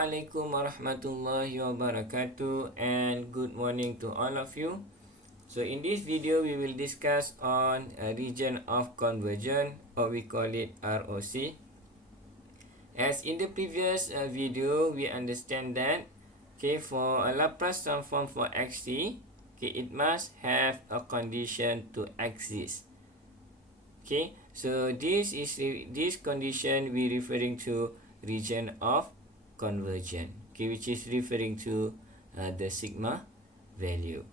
Assalamualaikum warahmatullahi wabarakatuh, and good morning to all of you. So in this video we will discuss on a region of convergence, or we call it ROC. As in the previous video, we understand that for a Laplace transform for xt, it must have a condition to exist. So this condition we referring to region of convergence, which is referring to the sigma value.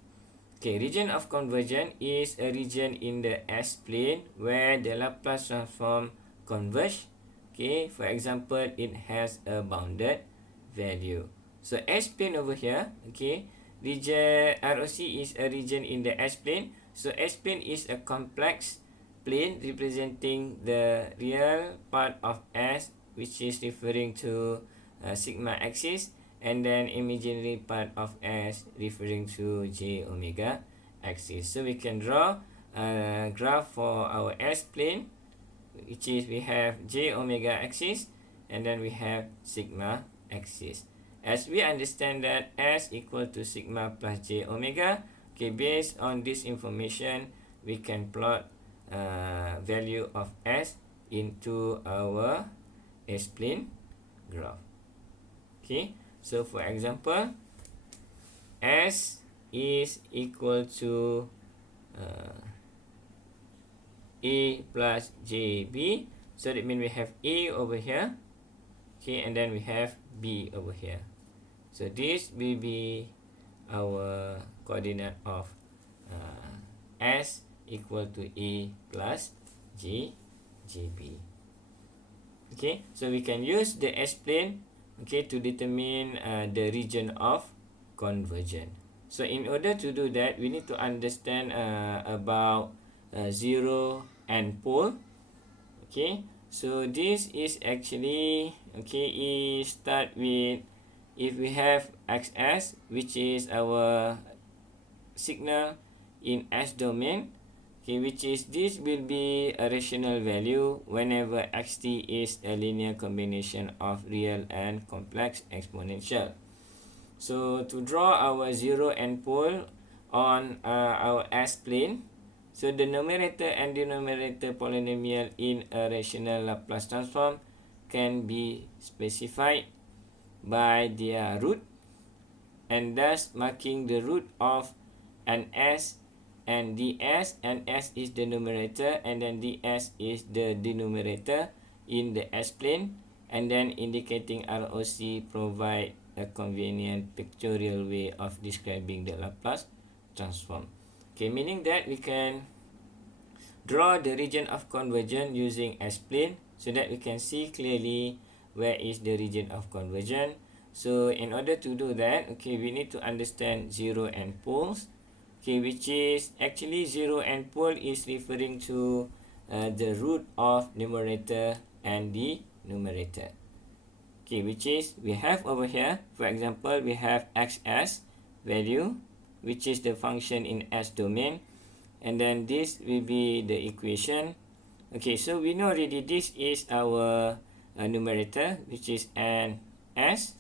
Region of convergence is a region in the S-plane where the Laplace transform converge. For example, it has a bounded value. So S-plane over here, region ROC is a region in the S-plane. So S-plane is a complex plane representing the real part of S, which is referring to sigma axis, and then imaginary part of S referring to j omega axis. So we can draw a graph for our S plane, which is we have j omega axis and then we have sigma axis. As we understand that S equal to sigma plus j omega, based on this information we can plot value of S into our S-plane graph. So for example, S is equal to A plus JB. So that means we have A over here, and then we have B over here. So this will be our coordinate of S equal to A plus JB. So we can use the S-plane to determine the region of convergence. So in order to do that, we need to understand about zero and pole. So this is actually it start with, if we have xs, which is our signal in S domain, which is this will be a rational value whenever xt is a linear combination of real and complex exponential. So to draw our zero and pole on our S-plane, so the numerator and denominator polynomial in a rational Laplace transform can be specified by their root, and thus marking the root of an S and ds, and S is the numerator and then ds is the denominator in the S-plane, and then indicating ROC provide a convenient pictorial way of describing the Laplace transform. Meaning that we can draw the region of convergence using S-plane so that we can see clearly where is the region of convergence. So in order to do that, we need to understand zero and poles, which is actually zero and pole is referring to the root of numerator and the numerator. Which is we have over here, for example, we have xs value, which is the function in S domain, and then this will be the equation. So we know already this is our numerator, which is ns.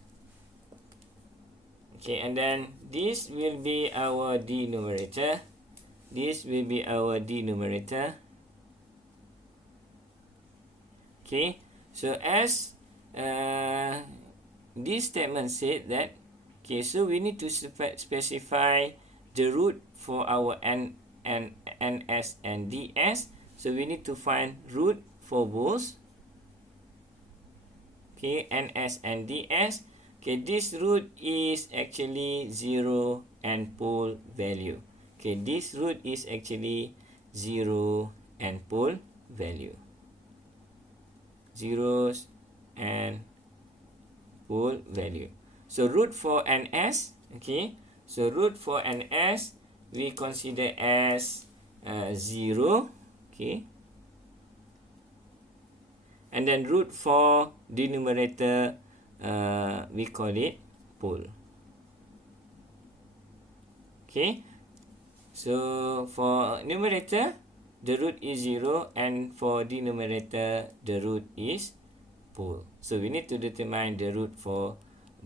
And then this will be our denominator. This will be our denominator. So as this statement said that, so we need to specify the root for our ns and ds. So we need to find root for both, ns and ds. This root is actually 0 and pole value. This root is actually 0 and pole value. Zeros and pole value. So root for ns, so root for ns we consider as 0, and then root for denominator we call it pole. So for numerator the root is 0, and for denominator the root is pole. So we need to determine the root for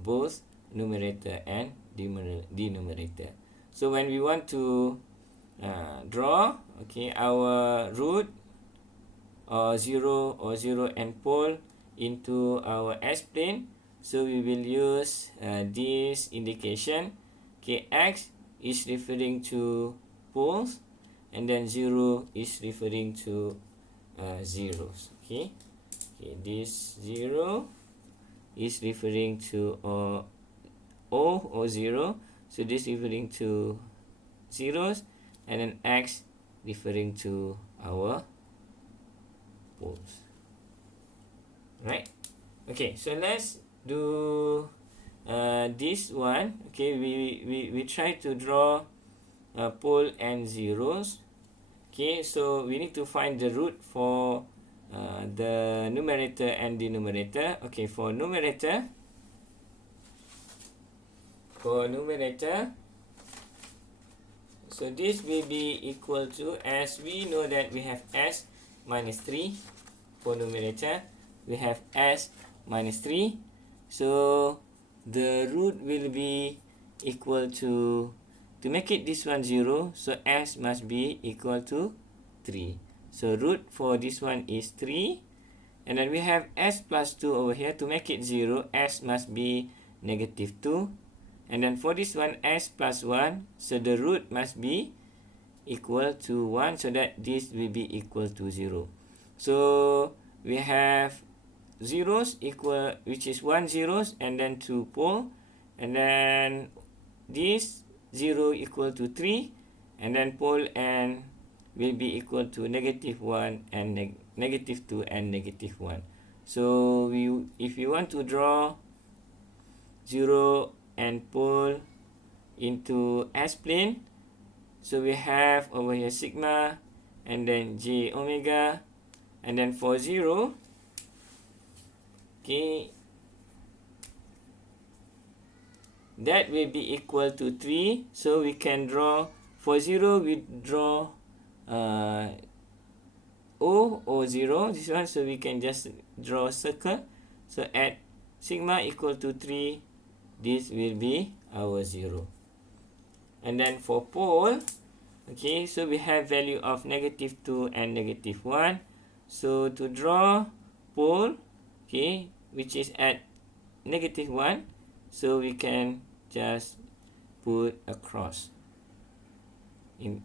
both numerator and denominator. So when we want to draw, okay, our root or 0 and pole into our S-plane, so we will use this indication. Okay, X is referring to poles, and then 0 is referring to zeros. Okay, this 0 is referring to O or 0, so this referring to zeros, and then X referring to our poles. Right? Okay, so let's do this one. Okay, we try to draw pole and zeros. Okay, so we need to find the root for the numerator and denominator. Okay, for numerator, so this will be equal to, as we know that we have S minus 3 for numerator, we have S minus 3, so the root will be equal to make it this one 0, so S must be equal to 3. So root for this one is 3, and then we have S plus 2 over here. To make it 0, S must be negative 2, and then for this one S plus 1, so the root must be equal to 1, so that this will be equal to 0. So we have zeros equal, which is 1 zeros and then 2 pole, and then this 0 equal to 3, and then pole and will be equal to negative 1 and negative 2 and negative 1. So if you want to draw 0 and pole into S-plane, so we have over here sigma and then j omega, and then for 0, okay, that will be equal to 3. So we can draw, for 0 we draw O or 0, this one, so we can just draw a circle. So at sigma equal to 3, this will be our 0. And then for pole, okay, so we have value of negative 2 and negative 1. So to draw pole, okay, which is at negative 1, so we can just put a cross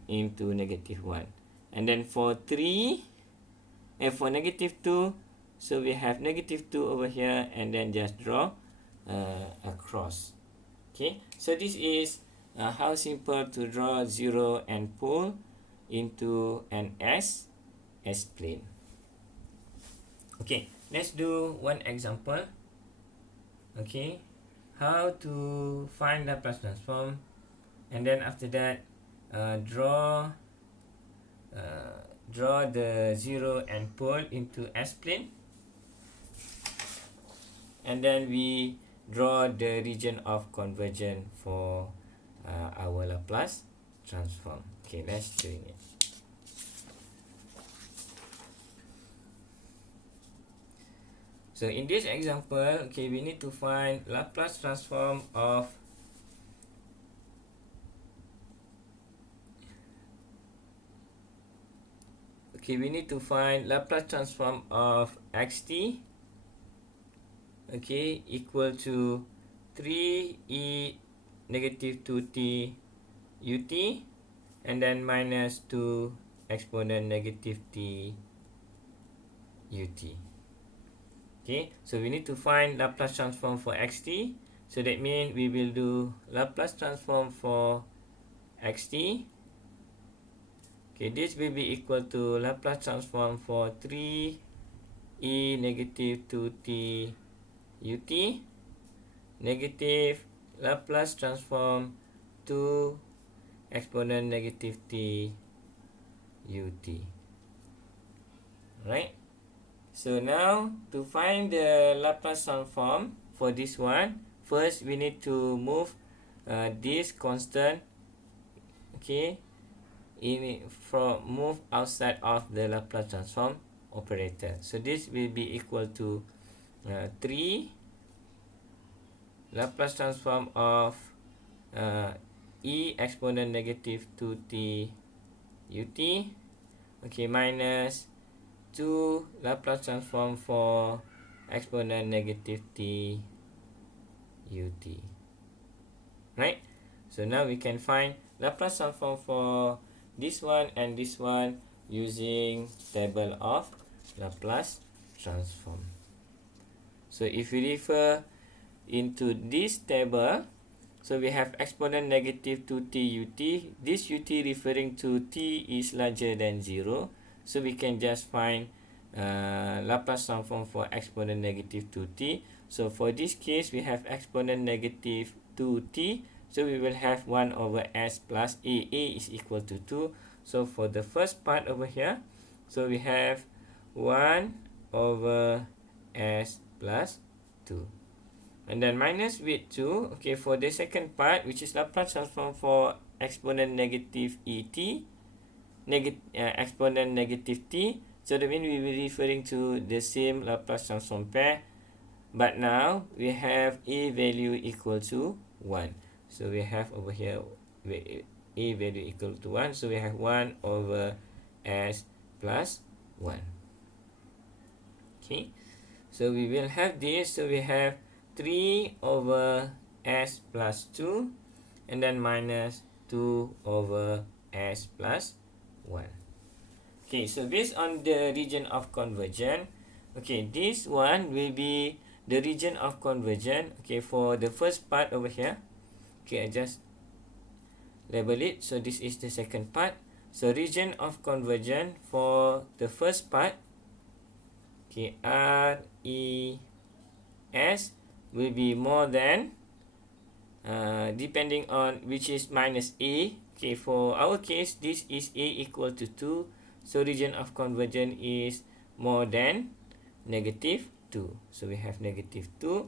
into negative 1. And then for 3, and for negative 2, so we have negative 2 over here, and then just draw a cross. Okay, so this is how simple to draw 0 and pole into an S-plane. Okay, let's do one example. Okay, how to find Laplace transform, and then after that draw the 0 and pole into S-plane, and then we draw the region of convergence for our Laplace transform. Okay, let's do it. So in this example, okay, we need to find Laplace transform of xt, okay, equal to 3e negative 2t ut, and then minus 2 exponent negative t ut. Okay, so we need to find Laplace transform for xt. So that means we will do Laplace transform for xt. Okay, this will be equal to Laplace transform for 3e negative 2t ut negative Laplace transform 2 exponent negative t ut. Right? So now to find the Laplace transform for this one, first we need to move this constant, okay, move outside of the Laplace transform operator. So this will be equal to 3 Laplace transform of e exponent negative 2t ut. Okay, minus 2 Laplace transform for exponent negative t ut. Right? So now we can find Laplace transform for this one and this one using table of Laplace transform. So if we refer into this table, so we have exponent negative 2t ut. This ut referring to t is larger than 0. So we can just find Laplace transform for exponent negative 2t. So for this case, we have exponent negative 2t. So we will have 1 over s plus a. A is equal to 2. So for the first part over here, so we have 1 over s plus 2. And then minus with 2. Okay, for the second part, which is Laplace transform for exponent negative et, exponent negative t. So that means we will be referring to the same Laplace transform pair. But now we have a value equal to 1. So we have over here a value equal to 1. So we have 1 over s plus 1. Okay. So we will have this. So we have 3 over s plus 2. And then minus 2 over s plus 1. Okay. So based on the region of convergence. Okay. This one will be the region of convergence. Okay. For the first part over here. Okay, I just label it. So this is the second part. So region of convergence for the first part. Okay, R, E, S will be more than, depending on which is minus A. Okay, for our case, this is A equal to 2. So region of convergence is more than negative 2. So we have negative 2.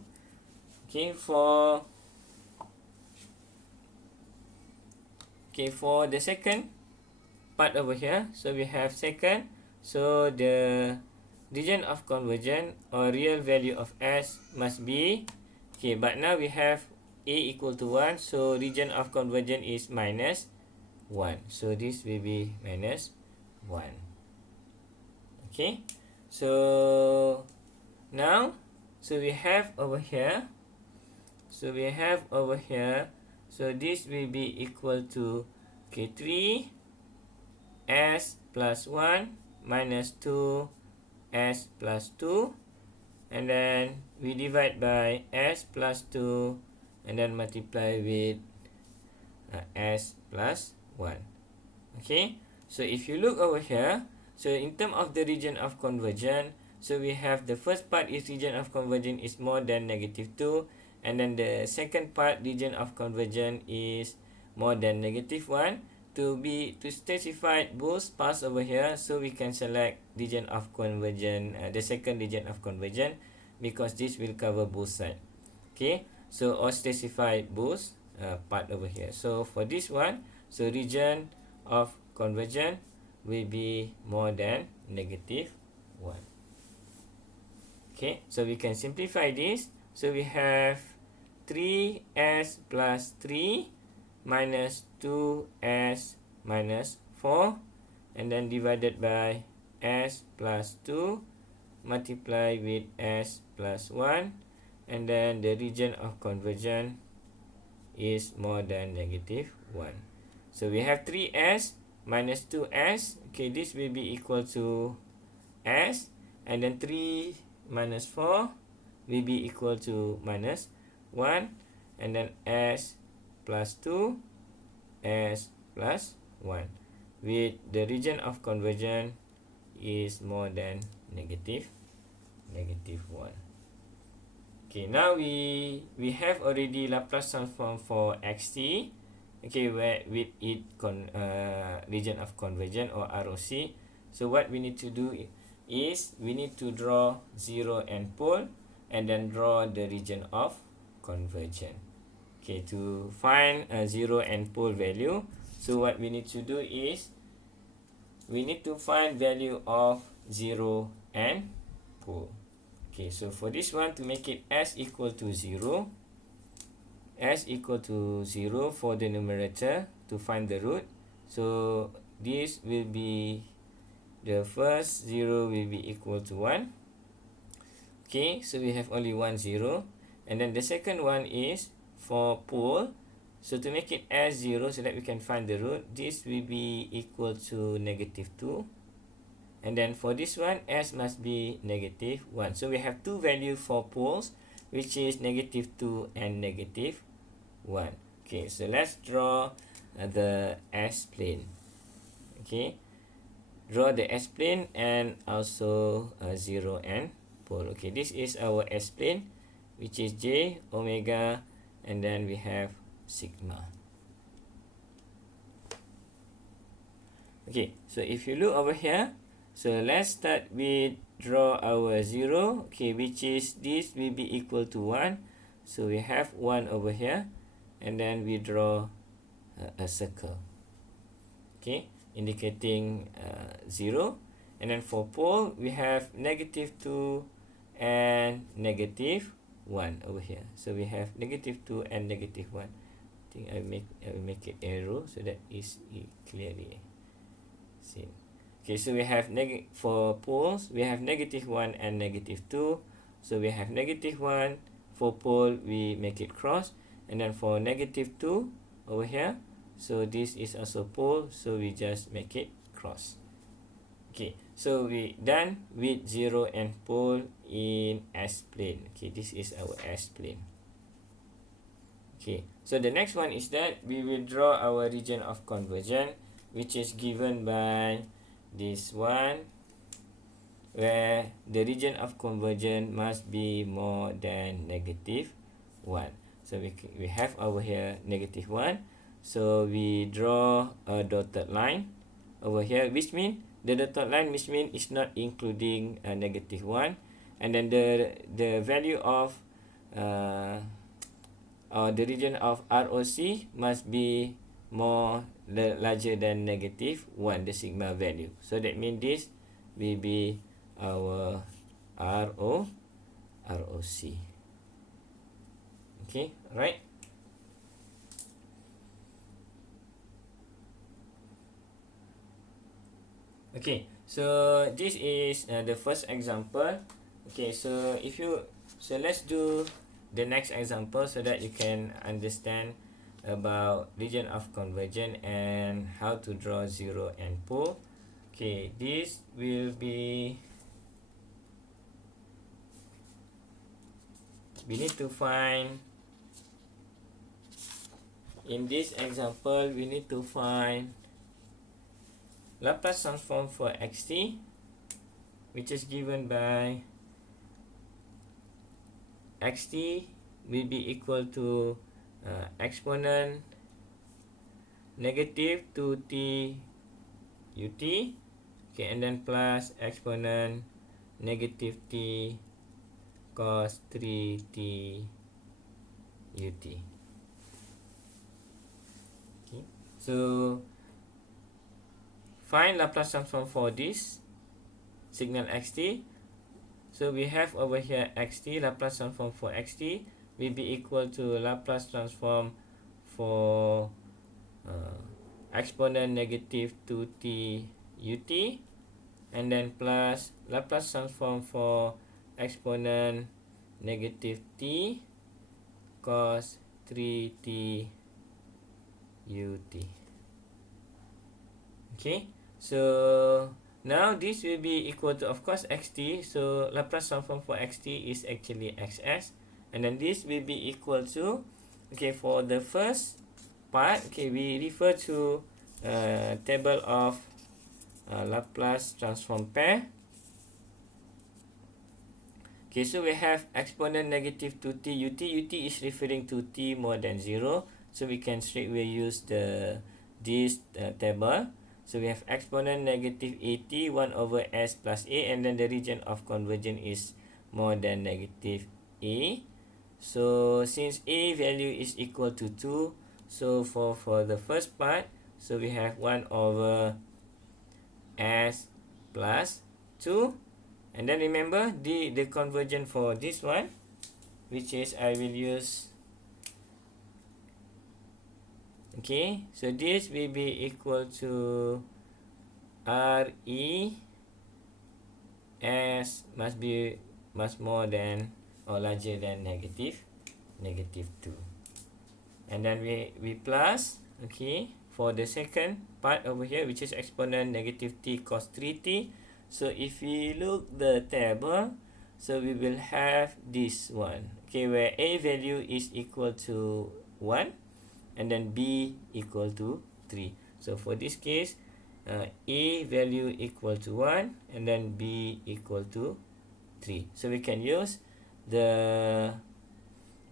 Okay, for the second part over here, so we have second. So the region of convergence or real value of s must be, okay, but now we have a equal to 1, so region of convergence is minus 1. So this will be minus 1. Okay, so now, so we have over here, so this will be equal to, okay, 3 s plus 1 minus 2 s plus 2, and then we divide by s plus 2 and then multiply with s plus 1. Okay, so if you look over here, so in terms of the region of convergence, so we have the first part is region of convergence is more than negative 2, and then the second part region of convergence is more than negative 1. To specify both parts over here, so we can select region of convergence, the second region of convergence, because this will cover both sides. Okay, so or specify both part over here. So for this one, so region of convergence will be more than negative 1. Okay, so we can simplify this. So we have 3s plus 3 minus 2s minus 4, and then divided by s plus 2 multiply with s plus 1, and then the region of convergence is more than negative 1. So we have 3s minus 2s. Okay, this will be equal to s, and then 3 minus 4 will be equal to minus 1, and then s plus 2, s plus 1, with the region of convergence is more than negative 1. Okay, now we have already Laplace transform for xt. Okay, where with it region of convergence or ROC. So what we need to do is we need to draw 0 and pole, and then draw the region of convergence. Okay, to find a 0 and pole value, so what we need to do is we need to find value of 0 and pole. Okay, so for this one, to make it s equal to 0, s equal to 0 for the numerator to find the root. So this will be, the first 0 will be equal to 1. Okay, so we have only 1 0. And then the second one is for pole. So to make it as 0 so that we can find the root, this will be equal to negative 2. And then for this one, s must be negative 1. So we have two values for poles, which is negative 2 and negative 1. Okay, so let's draw the S-plane. Okay, draw the S-plane and also 0 and pole. Okay, this is our S-plane, which is J, omega, and then we have sigma. Okay, so if you look over here, so let's start with draw our 0, okay, which is this will be equal to 1. So we have 1 over here, and then we draw a circle, okay, indicating 0. And then for pole, we have negative 2 and negative 1 over here. So we have negative 2 and negative 1. I think I will make it arrow so that is clearly seen. Okay, so we have for poles, we have negative 1 and negative 2. So we have negative 1. For pole, we make it cross. And then for negative 2 over here, so this is also pole, so we just make it cross. Okay, so we done with 0 and pole in S-plane. Okay, this is our S-plane. Okay, so the next one is that we will draw our region of convergence, which is given by this one, where the region of convergence must be more than negative 1. So we have over here negative 1. So we draw a dotted line over here, which means the dotted line which means it's not including a negative 1. And then the value of or the region of ROC must be more larger than negative 1, the sigma value. So that means this will be our ROC. Okay, right? Okay, so this is the first example. Okay, so let's do the next example so that you can understand about region of convergence and how to draw 0 and pole. Okay, this will be, we need to find, in this example we need to find Laplace transform for xt, which is given by xt will be equal to exponent negative 2t ut, okay, and then plus exponent negative t cos 3t ut. Okay, so find Laplace transform for this signal xt. So we have over here xt, Laplace transform for xt will be equal to Laplace transform for exponent negative 2t ut, and then plus Laplace transform for exponent negative t cos 3t ut. Okay, so now this will be equal to, of course, xt. So Laplace transform for xt is actually xs, and then this will be equal to, okay, for the first part, okay, we refer to table of Laplace transform pair. Okay, so we have exponent negative 2t ut. Ut is referring to t more than 0, so we can straightaway use this table. So we have exponent negative at 1 over s plus a, and then the region of convergence is more than negative a. So since a value is equal to 2, so for the first part, so we have 1 over s plus 2. And then remember the convergence for this one, which is I will use Okay, so this will be equal to RE S must more than or larger than negative 2. And then we plus, okay, for the second part over here, which is exponent negative t cos 3t. So if we look the table, so we will have this one, okay, where a value is equal to 1 and then b equal to 3. So for this case, a value equal to 1 and then b equal to 3. So we can use the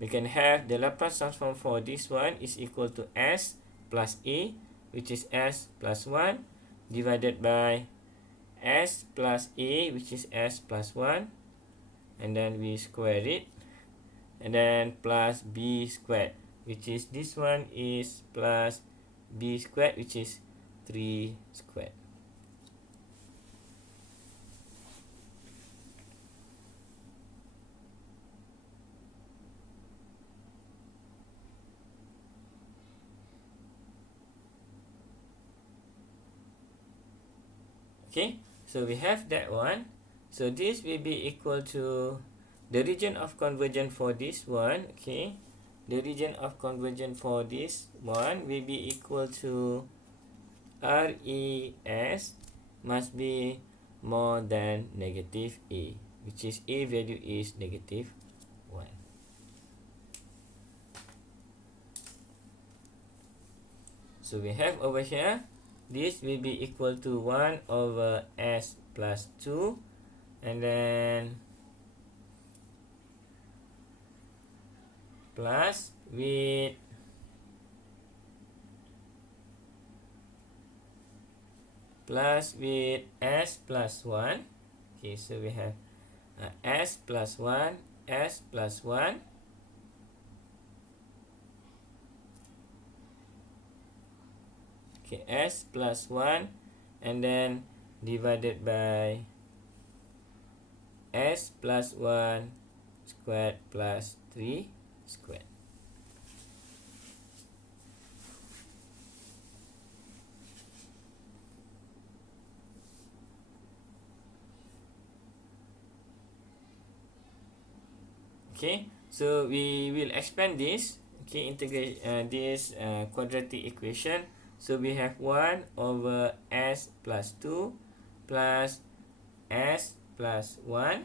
we can have the Laplace transform for this one is equal to s plus a, which is s plus 1, divided by s plus a, which is s plus 1, and then we square it, and then plus b squared, which is this one is plus b squared, which is 3 squared. Okay, so we have that one. So this will be equal to the region of convergence for this one. Okay, the region of convergence for this one will be equal to RES must be more than negative a, which is a value is negative 1. So we have over here, this will be equal to 1 over s plus 2, and then plus with s plus 1. Okay, so we have s plus 1, s plus 1, okay, s plus 1, and then divided by s plus 1 squared plus 3 squared. Okay, so we will expand this, okay, integrate this quadratic equation. So we have 1 over s plus 2 plus s plus 1,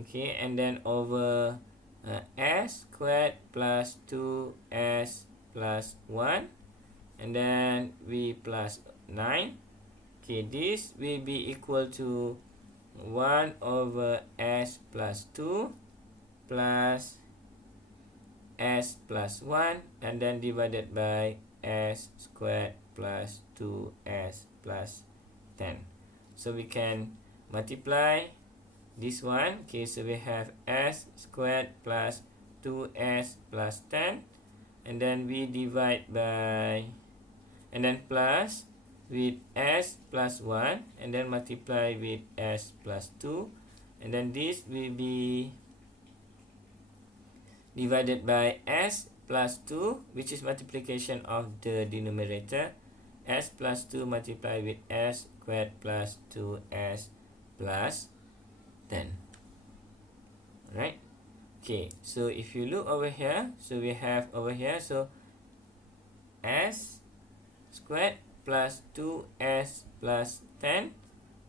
okay, and then over s squared plus 2s plus 1, and then we plus 9. Okay, this will be equal to 1 over s plus 2 plus s plus 1, and then divided by s squared plus 2s plus 10. So we can multiply this one. Okay, so we have s squared plus 2s plus 10, and then we divide by, and then plus with s plus 1, and then multiply with s plus 2, and then this will be divided by s plus 2, which is multiplication of the denominator, s plus 2 multiplied with s squared plus 2s plus 10. Alright. Okay, so if you look over here, so we have over here, so s squared plus 2s plus 10.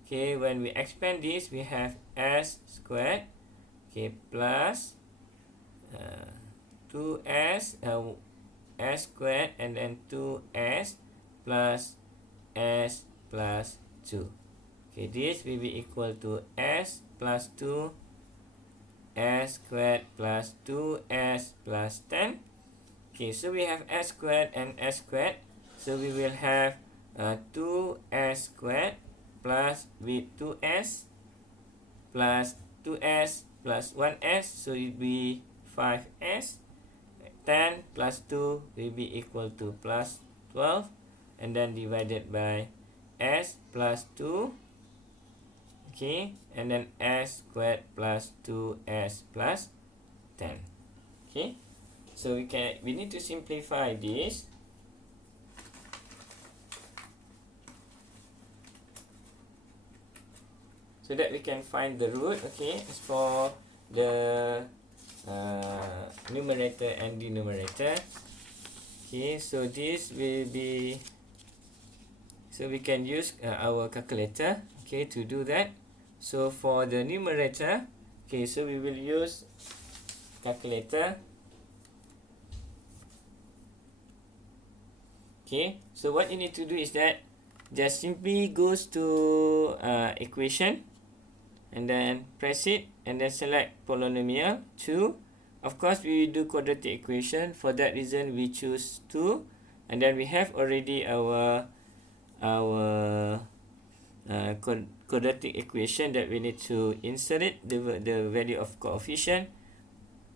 Okay, when we expand this, we have s squared, okay, plus 2s s squared, and then 2s plus s plus 2. Okay, this will be equal to s plus 2 s squared plus 2s plus 10. Okay, so we have s squared and s squared, so we will have 2s squared plus with 2s plus 2s plus 1s, so it will be 5s. 10 plus 2 will be equal to plus 12, and then divided by s plus 2, okay, and then s squared plus 2s plus 10. Okay, so we need to simplify this. so that we can find the root. Okay, as for the numerator and denominator. Okay, so this will be, so we can use our calculator, okay, to do that. So for the numerator, okay, so we will use calculator. Okay, so what you need to do is that just simply goes to equation and then press it and then select polynomial 2. Of course, we will do quadratic equation. For that reason, we choose 2, and then we have already our quadratic equation that we need to insert it, the value of coefficient.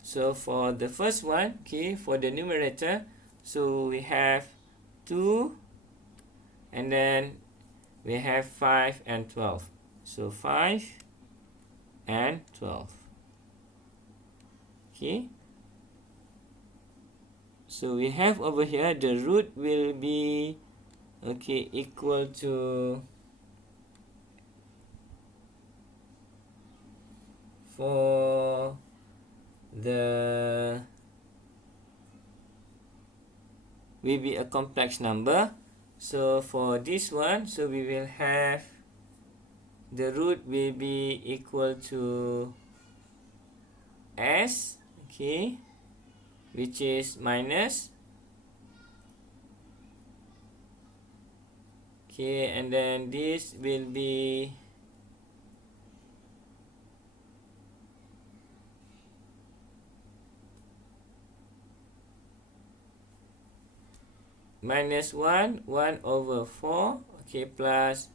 So for the first one, okay, for the numerator, so we have 2, and then we have 5 and 12. So 5 and 12. Okay, so we have over here the root will be, okay, equal to, for the, will be a complex number. So for this one, so we will have the root will be equal to s, okay, which is minus, okay, and then this will be minus 1 over 4, okay, plus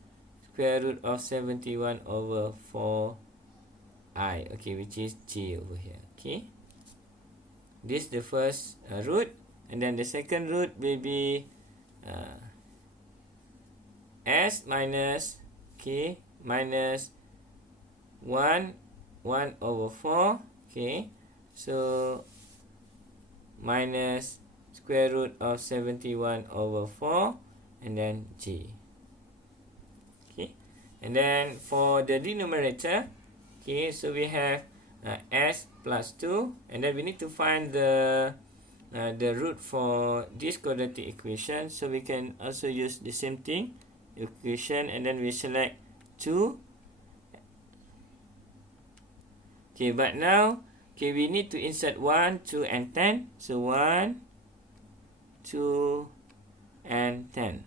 square root of 71 over 4i, okay, which is g over here. Okay, this is the first root, and then the second root will be s minus, okay, minus 1 over 4, okay, so minus square root of 71 over 4, and then g. Okay, and then for the denominator, okay, so we have s plus 2, and then we need to find the root for this quadratic equation. So we can also use the same thing, equation, and then we select 2. Okay, but now, okay, we need to insert 1, 2, and 10. So 1, 2, and 10.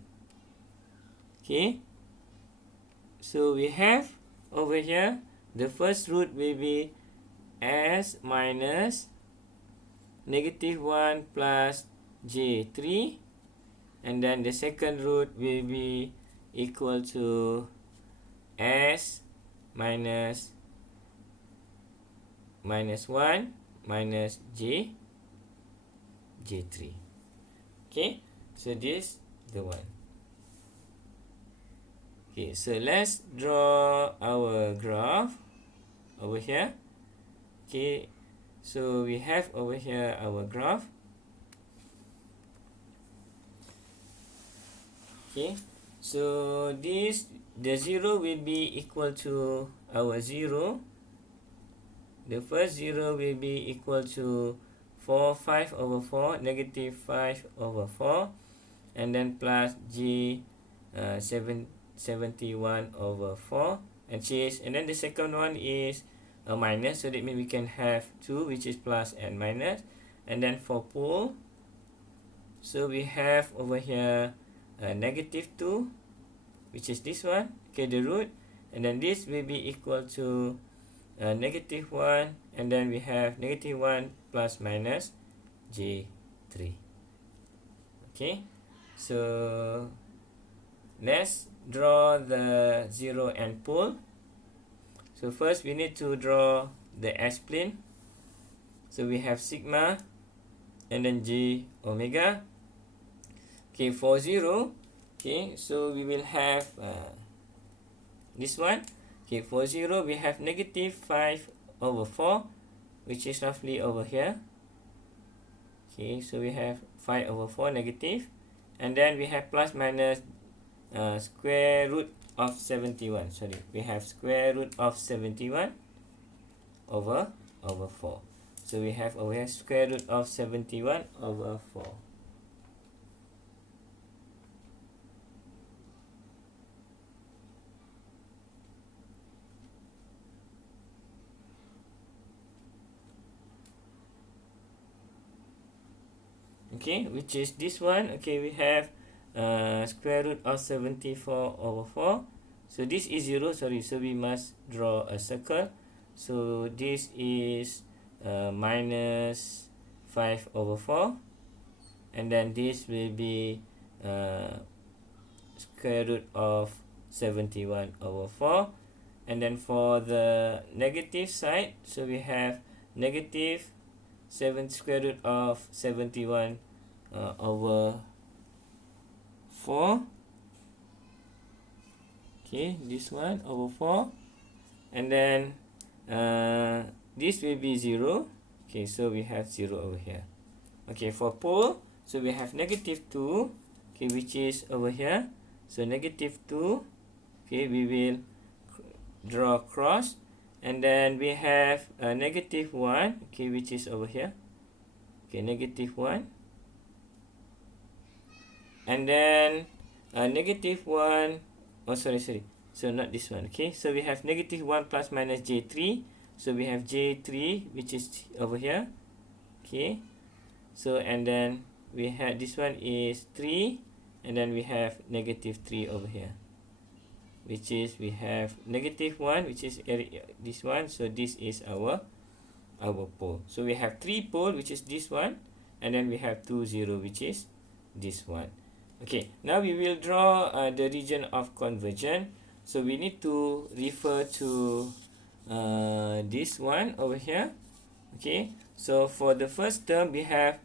Okay, so we have over here the first root will be s minus negative 1 plus j3, and then the second root will be equal to s minus 1 minus j3. Okay, so this the one. Okay, so let's draw our graph over here. Okay, so we have over here our graph. Okay, so this, the 0 will be equal to our 0. The first 0 will be equal to 5 over 4, negative 5 over 4, and then plus g 71 over 4, and change, and then the second one is a minus, so that means we can have 2, which is plus and minus, and then for pole, so we have over here negative 2, which is this one, okay, the root, and then this will be equal to negative 1, and then we have negative 1 plus minus j3. Okay, so let's draw the 0 and pole. So first we need to draw the s-plane. So we have sigma and then j omega. Okay, for 0, okay, so we will have this one. Okay, for 0 we have negative 5 over 4, which is roughly over here. Okay, so we have 5 over 4 negative, and then we have plus minus square root of 71. Sorry, we have square root of 71 over 4. So we have over here square root of 71 over 4. Okay, which is this one. Okay, we have square root of 74 over 4. So this is 0, sorry, so we must draw a circle. So this is minus 5 over 4. And then this will be square root of 71 over 4. And then for the negative side, so we have negative 7 square root of 71 over 4. Okay, this one over 4. And then this will be 0. Okay, so we have 0 over here. Okay, for pole, so we have negative 2, okay, which is over here. So negative 2, okay, we will draw cross. And then we have negative 1, okay, which is over here. Okay, negative 1. And then negative 1, oh sorry, so not this one, okay. So we have negative 1 plus minus j3. So we have j3, which is over here, okay. So and then we have this one is 3, and then we have negative 3 over here, which is we have negative 1, which is this one. So this is our pole. So we have 3 pole, which is this one, and then we have 2 0, which is this one. Okay, now we will draw the region of convergence. So we need to refer to this one over here. Okay, so for the first term we have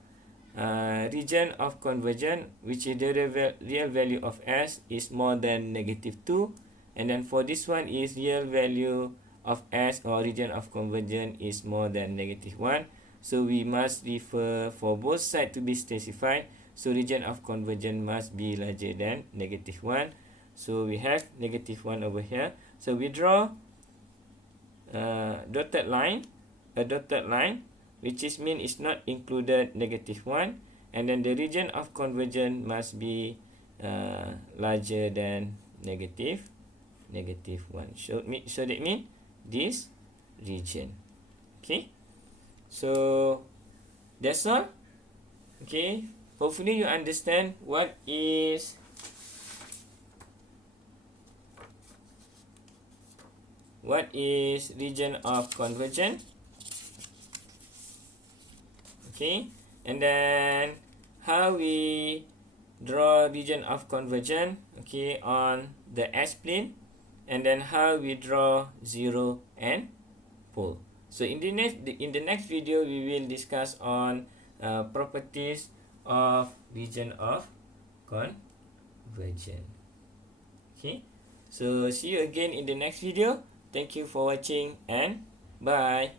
region of convergence, which is the real value of s is more than negative 2. And then for this one is real value of s or region of convergence is more than negative 1. So we must refer for both sides to be specified. So region of convergence must be larger than negative 1. So we have negative 1 over here. So we draw a dotted line, which is mean is not included negative 1. And then the region of convergence must be larger than negative 1. So that means this region. Okay, so that's all. Okay, hopefully you understand what is region of convergence. Okay, and then how we draw region of convergence, okay, on the S-plane, and then how we draw 0 and pole. So in the next video we will discuss on properties of region of convergence. Okay, so see you again in the next video. Thank you for watching and bye.